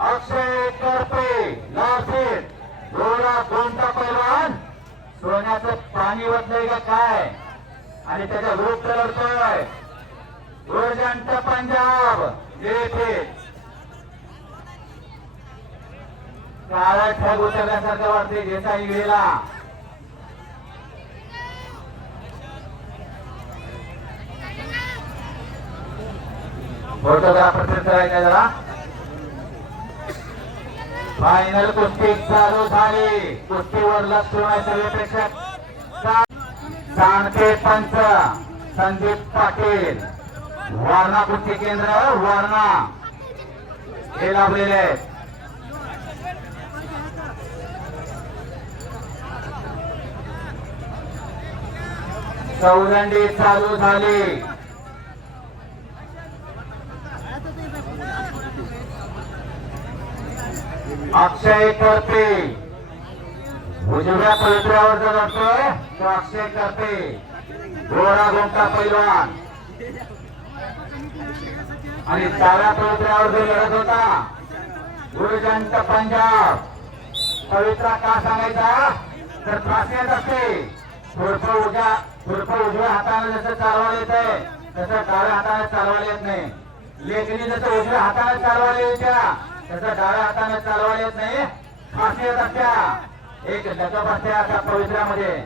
अक्षय करपे नाशिक गोरा गोंटा पैलवान सोन्याचं पाणी ओतलंय का काय आणि त्याचा ग्रुप लढतोय गुरुजंट पंजाब येथे काळा ठग उतरल्यासारखं वाटते देसाई गेला फोटोग्राफर करायचा जरा फायनल कुस्ती चालू झाली कुस्तीवर लक्ष ठेवण्याचे सर्व प्रेक्षक सांगते पंच संदीप पाटील वारणा कुस्ती केंद्र वारणा हे लाभलेले आहेत चौरंडी चालू झाली अक्षय करपे उजव्या पवित्र्यावर जो लढतोय तो अक्षय करपे गोरा गोंटा पैलवान आणि डाव्या पवित्र्यावर जो लढत होता गुरुजंट पंजाब पवित्रा का सांगायचा तर खासियत असते खुरप उजव्या हाताने जसं चालवायला येत आहे तसं डाव्या हाताने चालवायला येत नाही लेखणी जसं उजव्या हाताने चालवायला येत्या तसं डाव्या हाताने चालवायला येत नाही खासियत असत्या एक लकब असत्या त्या पवित्र्यामध्ये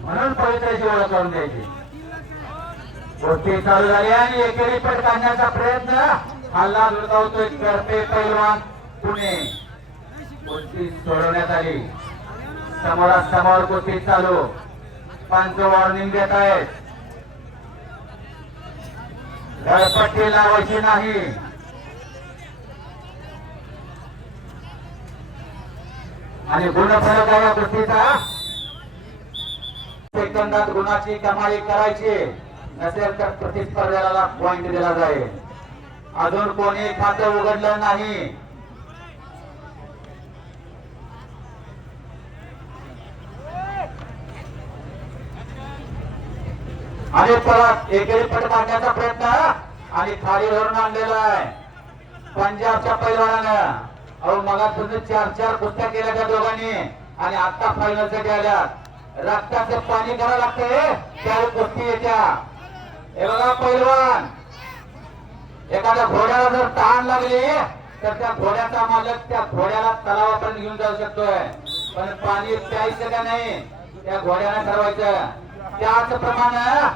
म्हणून पवित्राची ओळख करून द्यायची गोष्टी चालू झाली आणि एकेरी पट काढण्याचा प्रयत्न हल्ला धुडकावतोय करपे पैलवान पुणे गोष्टी सोडवण्यात आली समोरासमोर गोष्टी चालू पंच वॉर्निंग देत आहेत गळपट्टी लावायची नाही आणि गुणफलक आहे या गोष्टीचा सेकंदात गुणाची कमाई करायची नसेल तर प्रतिस्पर्ध्याला पॉइंट दिला जाईल अजून कोणी खातं उघडलं नाही आणि परत एकेरी पट काढण्याचा प्रयत्न आणि खाली धरून आणलेला आहे पंजाबच्या पैलवानानं अहो मगापासून 4 कुस्त्या केल्या त्या दोघांनी आणि आता फायनल साठी आल्यात रक्ताचं पाणी करावं लागतंय त्यावेळी कुस्ती येत्या हे बघा पैलवान एखाद्या घोड्याला जर तहान लागली तर त्या घोड्याचा मालक त्या घोड्याला तलावापर्यंत घेऊन जाऊ शकतोय पण पाणी प्यायचं का नाही त्या घोड्याला ठरवायचं त्याचप्रमाणे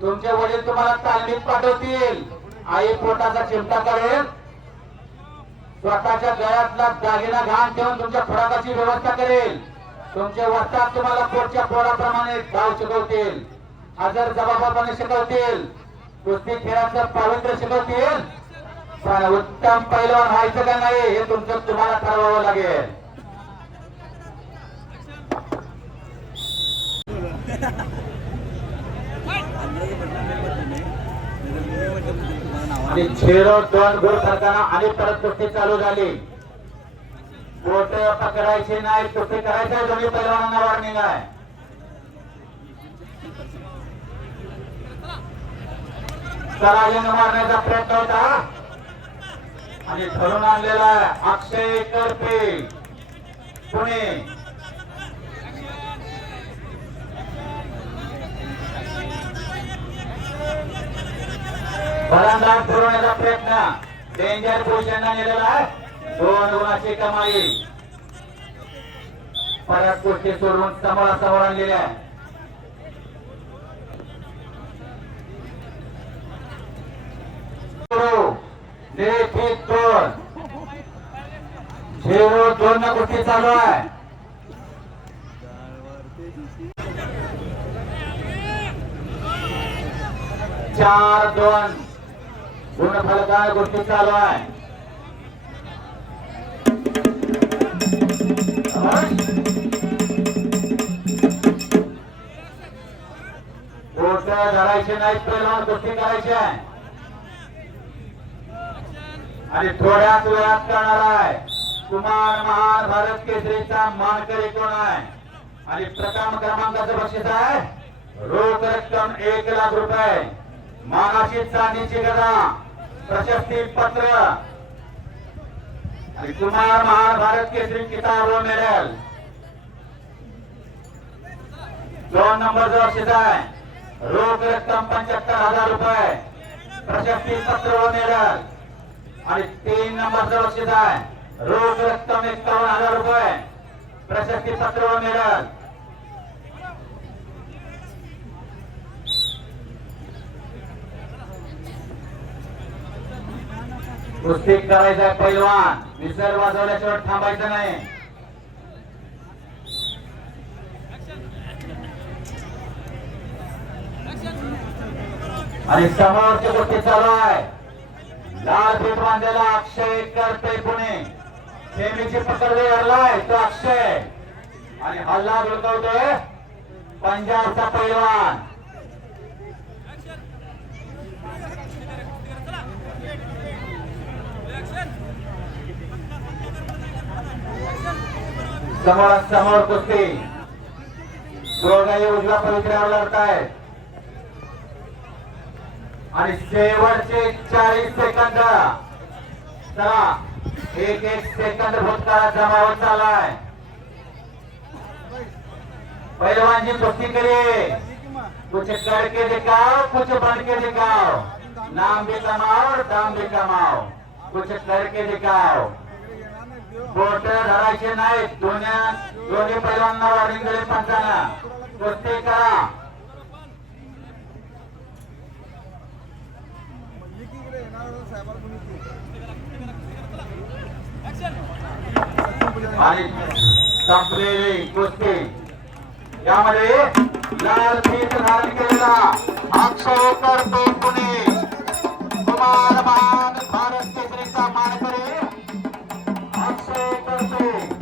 तुमचे वडील तुम्हाला तालमीत पाठवतील आई पोटाचा चिमटा करेल स्वतःच्या गळ्यातला दागिना घाण ठेवून तुमच्या खुराकाची व्यवस्था करेल तुमचे वस्ताद तुम्हाला पोटच्या पोराप्रमाणे गाव शिकवतील हजर जबाबदारपणे शिकवतील कुस्ती खेळाचं पावित्र्य शिकवतील पण उत्तम पैलवान व्हायचं का नाही हे तुमचं तुम्हाला ठरवावं लागेल आणि 0-2 गोल करताना आणि परत कुस्ती चालू झाली बोट पकडायची नाही कुस्ती करायचं दोन्ही पैलवानांना वॉर्निंग आहे तराजंग मारण्याचा प्रयत्न होता आणि धरून आणलेला आहे अक्षय करपे पुणे फलंदाज फिरवण्याचा प्रयत्न डेंजर पोझिशनला नेलेला आहे 2 गुणाची कमाई परत कुस्ती सोडून समोरासमोर आणलेल्या आहे 0-2 ना कुस्ती चालू आहे चार 2 गुणफलकावर गोष्टी चालू आहे बोट धरायचे नाहीत पहिला गोष्टी करायच्या आणि थोड्याच वेळात करणार आहे कुमार महान भारत केसरीचा मानकरी कोण आहे आणि प्रथम क्रमांकाचं बक्षीस आहे रोख रक्कम 1 लाख रुपये मानाची चांदीची गदा प्रशस्ती पत्र आणि कुमार महाभारत केसरी किताब व मेडल 2 नंबर बक्षीस आहे रोख रक्कम 75,000 रुपये प्रशस्ती पत्र व मेडल आणि 3 नंबर बक्षीस आहे रोख रक्कम 51,000 रुपये प्रशस्ती पत्र व मेडल कुस्ती करायचा पैलवान विसर वाजवल्याशिवाय थांबायचं नाही आणि समोरची कुस्ती चालू आहे लाल भीत बांधलेला अक्षय करते पुणे सेमीची पकड हरलाय तो अक्षय आणि हल्ला धुडकवतोय पंजाबचा पैलवान समोर समोर कुस्ती दोघाही उजव्या पवित्र्यावर लढतायत आणि शेवटचे 40 सेकंद चला एक सेकंद भूतकाळात जमावत चाललाय पहलवान जी कुस्ती करिए कुछ करके दिखाओ कुछ बन के दिखाओ नाम भी कमाओ और दाम भी कमाओ कुछ करके दिखाओ बोट धरायचे नाहीत दोन्ही पैलवानांना वॉर्निंग दिली पंचांना कुस्ती करा आणि संपलेली कुस्ती यामध्ये लाल फीत धारण केलेला अक्षय करते पुणे कुमार भारत केसरीचा मानकरी अक्षय करते